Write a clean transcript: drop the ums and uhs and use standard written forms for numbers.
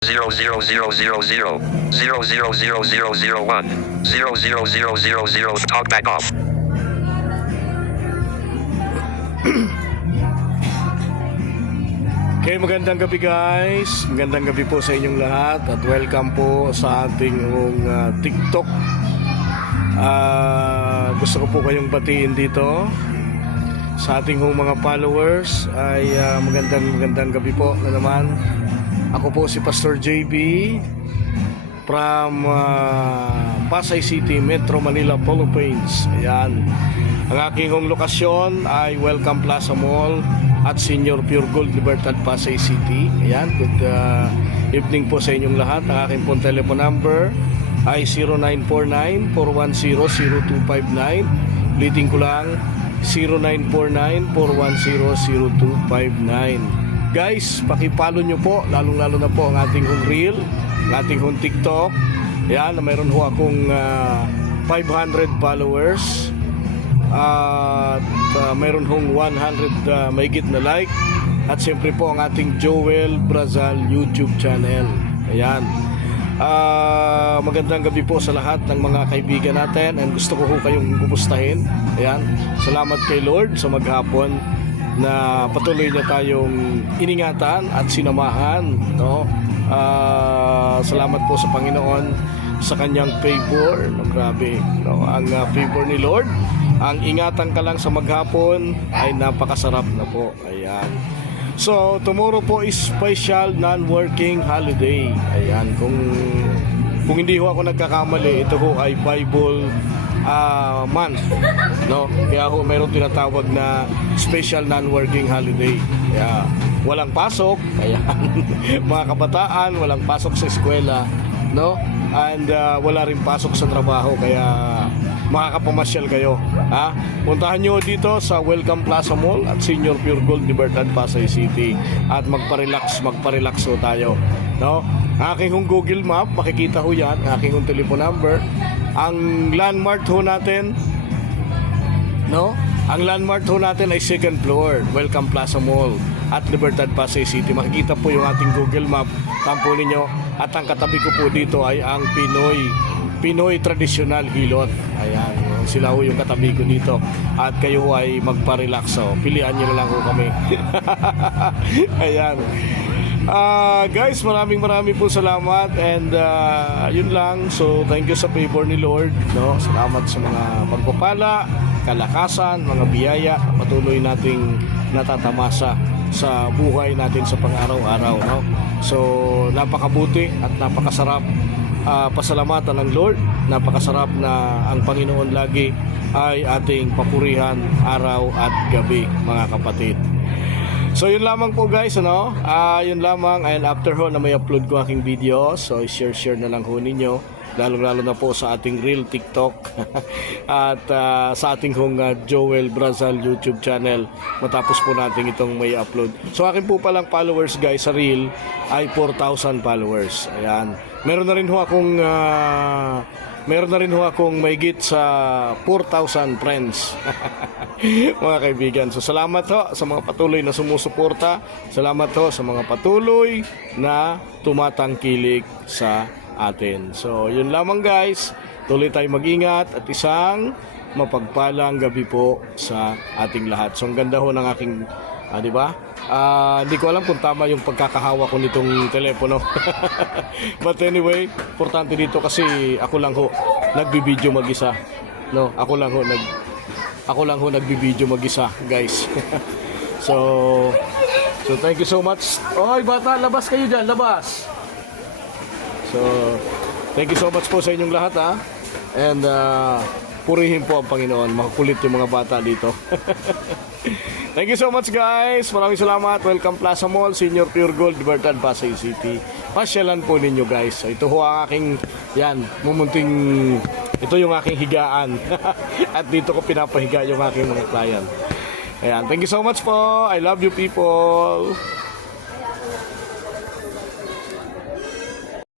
0000001 00000 talk back off. Okay, magandang gabi guys. Magandang gabi po sa inyong lahat at welcome po sa ating TikTok. Gusto ko po kayong batiin dito sa ating mga followers ay magandang gabi po na naman. Ako po si Pastor JB from Pasay City, Metro Manila, Philippines. Ayan. Ang aking lokasyon ay Welcome Plaza Mall at Senior Pure Gold Libertad, Pasay City. Ayan, good evening po sa inyong lahat. Ang aking pong telephone number ay 0949-410-0259. Ulitin ko lang, 0949-410-0259. Guys, pakipalo nyo po, lalong-lalo na po ang ating reel, ang ating TikTok. Ayan, mayroon ho akong 500 followers. At mayroon hong 100 mahigit na like. At siyempre po ang ating Joel Brazal YouTube channel. Ayan. Magandang gabi po sa lahat ng mga kaibigan natin. And gusto ko ho kayong kumustahin. Ayan. Salamat kay Lord sa maghapon na patuloy na tayong iningatan at sinamahan, no? Salamat po sa Panginoon sa kanyang favor, no? Grabe, no? Ang favor ni Lord, ang ingatan ka lang sa maghapon ay napakasarap na po. Ayan. So tomorrow po is special non-working holiday. Ayan, kung hindi ho ako nagkakamali, ito ho ay Bible month, no? Kaya ho mayroong tinatawag na special non-working holiday. Kaya walang pasok, ayan. Mga kabataan, walang pasok sa eskwela, no? And wala rin pasok sa trabaho, kaya makakapamasyal kayo, ha? Puntahan nyo dito sa Welcome Plaza Mall at Senior Pure Gold Libertad, Pasay City at magparelax ho tayo, no? Aking Google Map, makikita ho yan, aking telephone number. Ang landmark ho natin, no? Ang landmark ho natin ay second floor, Welcome Plaza Mall at Libertad, Pasay City. Makikita po yung ating Google Map, tampulin nyo. At ang katabi ko po dito ay ang Pinoy Traditional Hilot. Ayan, sila ho yung katabi ko dito. At kayo ho ay magpa-relax. So, pilihan nyo na lang ho kami. Ayan. Guys, maraming po salamat. And yun lang. So, thank you sa favor ni Lord, no? Salamat sa mga pagpapala, kalakasan, mga biyaya na patuloy nating natatamasa sa buhay natin sa pang-araw-araw, no? So, napakabuti at napakasarap pasalamatan ng Lord. Napakasarap na ang Panginoon lagi ay ating papurihan araw at gabi, mga kapatid. So yun lamang po guys, ano? Yun lamang, and after ho na may upload ko aking video, so share na lang ho ninyo, lalo na po sa ating real TikTok at sa ating Joel Brazal YouTube channel matapos po natin itong may upload. So akin po palang followers guys sa real ay 4,000 followers. Ayan. Meron na rin ho akong mahigit sa 4,000 friends. Mga kaibigan. So salamat ho sa mga patuloy na sumusuporta. Salamat ho sa mga patuloy na tumatangkilik sa atin. So yun lamang guys. Tuloy tayo mag-ingat at isang mapagpalang gabi po sa ating lahat. So ang ganda ho ng aking di ba? Hindi ko alam kung tama yung pagkakahawa ko nitong telepono. But anyway, importante dito kasi ako lang ho nagbibideo mag-isa. No, ako lang ho nagbibideo mag-isa, guys. So thank you so much. Oy, bata, labas kayo diyan, labas. So thank you so much po sa inyong lahat, ha. And purihin po ang Panginoon. Makukulit yung mga bata dito. Thank you so much guys. Maraming salamat. Welcome Plaza Mall, Senior Pure Gold, Libertad, Pasay City. Pasyalan po ninyo guys. Ito ho ang aking, ito yung aking higaan. At dito ko pinapahiga yung aking mga client. Ayan. Thank you so much po. I love you people.